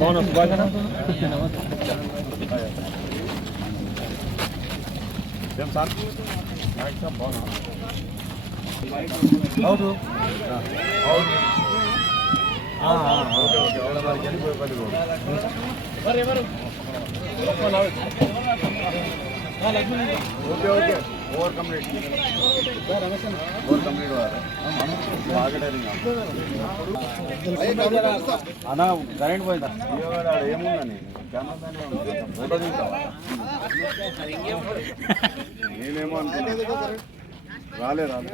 బాగున్నా సుభాషణ ఏం sir Naik sir బాగున్నా ಹೌದು ಹೌದು ಹಾಂ ಹಾಂ ಓಕೆ ಓಕೆ ಅವಳ ಬಾರಿಗೆ ಎಲ್ಲಿ ಬಂದಿದ್ದು okay okay. Over complete over complete అన్నా కరెంట్ పోయిందా ఏముందని? నేనేమో అనుకున్నా. రాలే రాలే.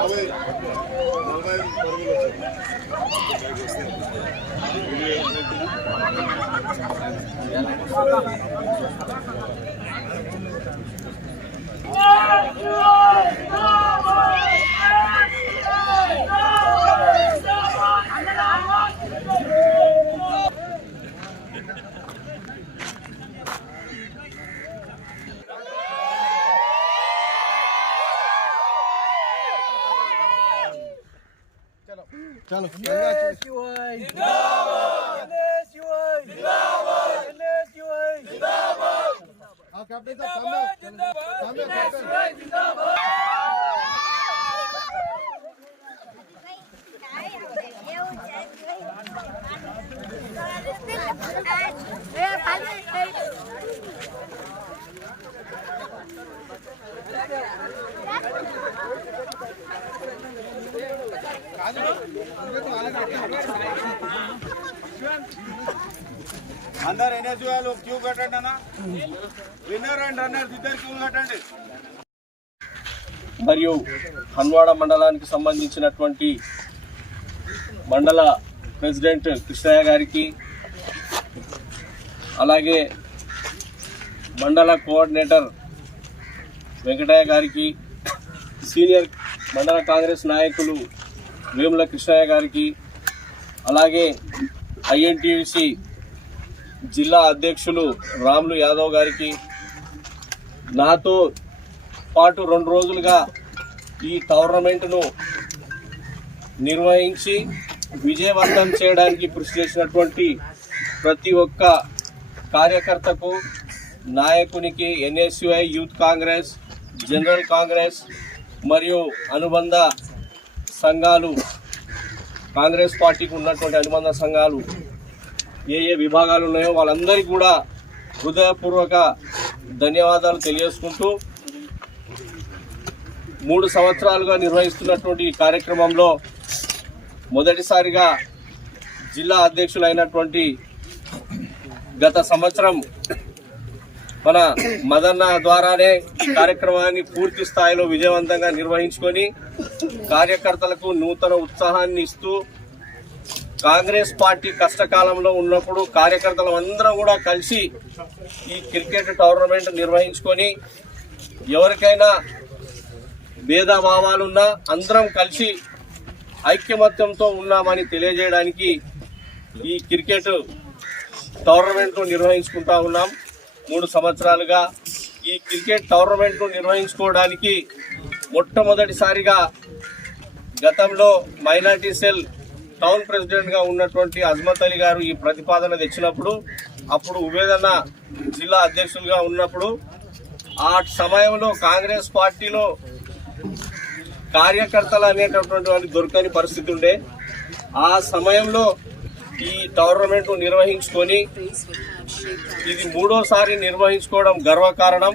ఇది ચાલો Thank you. అందరు ఎన్ఎస్ వాళ్ళు క్యూ కట్టండి అన్న. విన్నర్ అండ్ రన్నర్స్ ఇద్దరు క్యూ కట్టండి. మరియు హన్వాడ మండలానికి సంబంధించినటువంటి మండల ప్రెసిడెంట్ కృష్ణయ్య గారికి అలాగే మండల కోఆర్డినేటర్ వెంకటయ్య గారికి సీనియర్ మండల కాంగ్రెస్ నాయకులు వేముల కృష్ణయ్య గారికి అలాగే ఐఎన్టీయూసి జిల్లా అధ్యక్షులు రాములు యాదవ్ గారికి నాతో పాటు రెండు రోజులుగా ఈ టోర్నమెంట్ను నిర్వహించి విజయవంతం చేయడానికి కృషి చేసినటువంటి ప్రతి ఒక్క కార్యకర్తకు నాయకునికి NSUI youth Congress general Congress మరియు అనుబంధ సంఘాలు కాంగ్రెస్ పార్టీకి ఉన్నటువంటి అనుబంధ సంఘాలు ఏ ఏ విభాగాలు ఉన్నాయో వాళ్ళందరికీ కూడా హృదయపూర్వక ధన్యవాదాలు తెలియజేసుకుంటూ మూడు సంవత్సరాలుగా నిర్వహిస్తున్నటువంటి ఈ కార్యక్రమంలో మొదటిసారిగా జిల్లా అధ్యక్షులైనటువంటి గత సంవత్సరం మన మదన్న ద్వారానే ఈ కార్యక్రమాన్ని పూర్తి స్థాయిలో విజయవంతంగా నిర్వహించుకొని కార్యకర్తలకు నూతన ఉత్సాహాన్ని ఇస్తూ కాంగ్రెస్ పార్టీ కష్టకాలంలో ఉన్నప్పుడు కార్యకర్తలు అందరం కూడా కలిసి ఈ క్రికెట్ టోర్నమెంట్ నిర్వహించుకొని ఎవరికైనా భేదభావాలున్నా అందరం కలిసి ఐక్యమత్యంతో ఉన్నామని తెలియజేయడానికి ఈ క్రికెట్ టోర్నమెంట్ నిర్వహించుకుంటా ఉన్నాం. మూడు సంవత్సరాలుగా ఈ క్రికెట్ టోర్నమెంట్ నిర్వహించుకోవడానికి మొట్టమొదటిసారిగా గతంలో మైనార్టీ సెల్ టౌన్ ప్రెసిడెంట్గా ఉన్నటువంటి అజ్మత్ అలీ గారు ఈ ప్రతిపాదన తెచ్చినప్పుడు అప్పుడు ఉబేదన్న జిల్లా అధ్యక్షులుగా ఉన్నప్పుడు ఆ సమయంలో కాంగ్రెస్ పార్టీలో కార్యకర్తలు అనేటటువంటి వాళ్ళు దొరకని పరిస్థితి ఉండే. ఆ సమయంలో ఈ టోర్నమెంట్ నిర్వహించుకొని ఇది మూడోసారి నిర్వహించుకోవడం గర్వకారణం.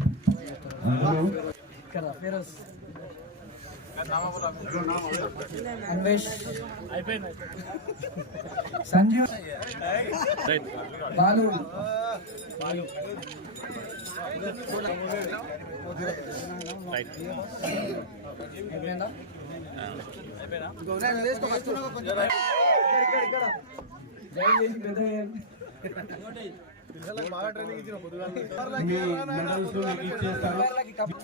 అన్వేష్ సంజీవ్ బాలు అయిపోయిందా జై చేసి పెద్ద చేయండి. వాళ్ళకి cup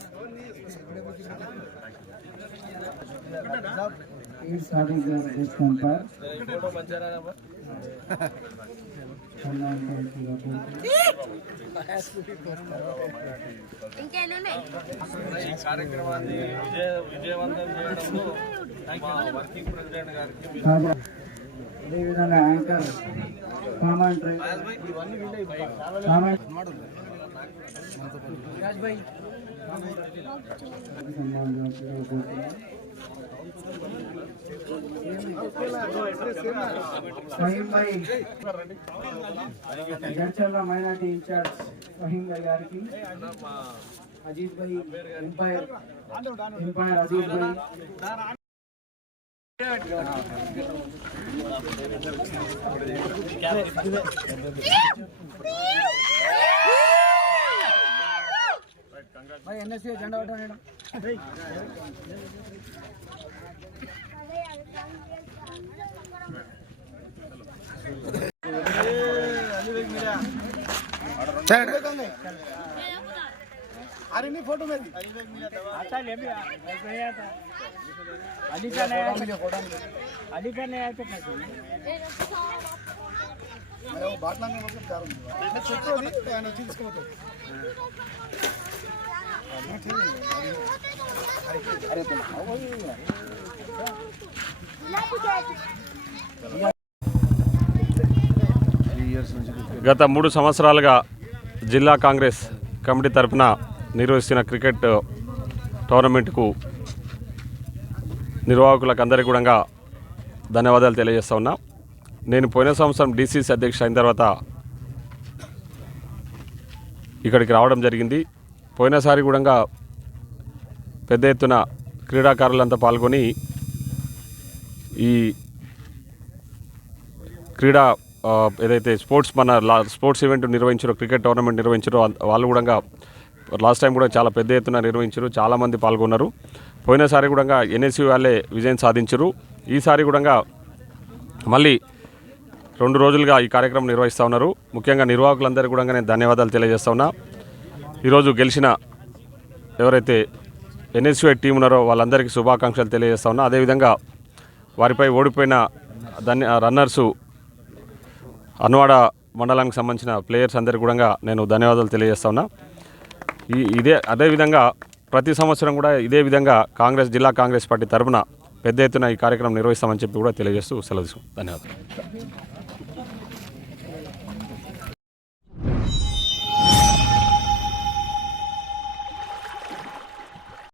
He's starting the this umpire. Photo మంచిగా ఇంకేనున్నాయి ఈ కార్యక్రమాన్ని విజయ విజయవంతం చేయడంలో మా వర్కింగ్ ప్రెసిడెంట్ గారికి రాజా అదేవిధంగా anchor commentary comment Raj minority incharge Faheem భాయ్ గారికి. అజీత్ భాయ్ ఎంపైర్ ఎంపైర్ అజీత్ భాయ్ భాయ్ ఎన్ఎస్సీ జెండా పట్టాను अरे नहीं फोटो मेरी अच्छा ले भी गया था अली का नया फोटो अली का नया तो బాట్లా చెట్టు అది ఆయన వచ్చి తీసుకోవచ్చు గత మూడు సంవత్సరాలుగా జిల్లా కాంగ్రెస్ కమిటీ తరపున నిర్వహిస్తున్న క్రికెట్ టోర్నమెంట్కు నిర్వాహకులకు అందరికీ కూడా ధన్యవాదాలు తెలియజేస్తా ఉన్నా. నేను పోయిన సంవత్సరం డీసీసీ అధ్యక్ష అయిన తర్వాత ఇక్కడికి రావడం జరిగింది. పోయినసారి కూడా పెద్ద ఎత్తున క్రీడాకారులంతా పాల్గొని ఈ క్రీడా ఏదైతే స్పోర్ట్స్ మన స్పోర్ట్స్ ఈవెంట్ నిర్వహించారో క్రికెట్ టోర్నమెంట్ నిర్వహించారో వాళ్ళు కూడా లాస్ట్ టైం కూడా చాలా పెద్ద ఎత్తున నిర్వహించారు చాలామంది పాల్గొన్నారు. పోయినసారి కూడా ఎన్ఎస్యూ వాళ్ళే విజయం సాధించారు. ఈసారి కూడా మళ్ళీ రెండు రోజులుగా ఈ కార్యక్రమం నిర్వహిస్తూ ఉన్నారు. ముఖ్యంగా నిర్వాహకులందరూ కూడా నేను ధన్యవాదాలు తెలియజేస్తా ఉన్నా. ఈరోజు గెలిచిన ఎవరైతే ఎన్ఎస్యూ టీం ఉన్నారో వాళ్ళందరికీ శుభాకాంక్షలు తెలియజేస్తా ఉన్నా. అదేవిధంగా వారిపై ఓడిపోయిన ధన్య రన్నర్సు అన్వాడ మండలానికి సంబంధించిన ప్లేయర్స్ అందరికీ కూడా నేను ధన్యవాదాలు తెలియజేస్తా ఉన్నా. ఈ ఇదే అదేవిధంగా ప్రతి సంవత్సరం కూడా ఇదే విధంగా కాంగ్రెస్ జిల్లా కాంగ్రెస్ పార్టీ తరఫున పెద్ద ఎత్తున ఈ కార్యక్రమం నిర్వహిస్తామని చెప్పి కూడా తెలియజేస్తూ సెలవు తీసుకుంటాం ధన్యవాదాలు.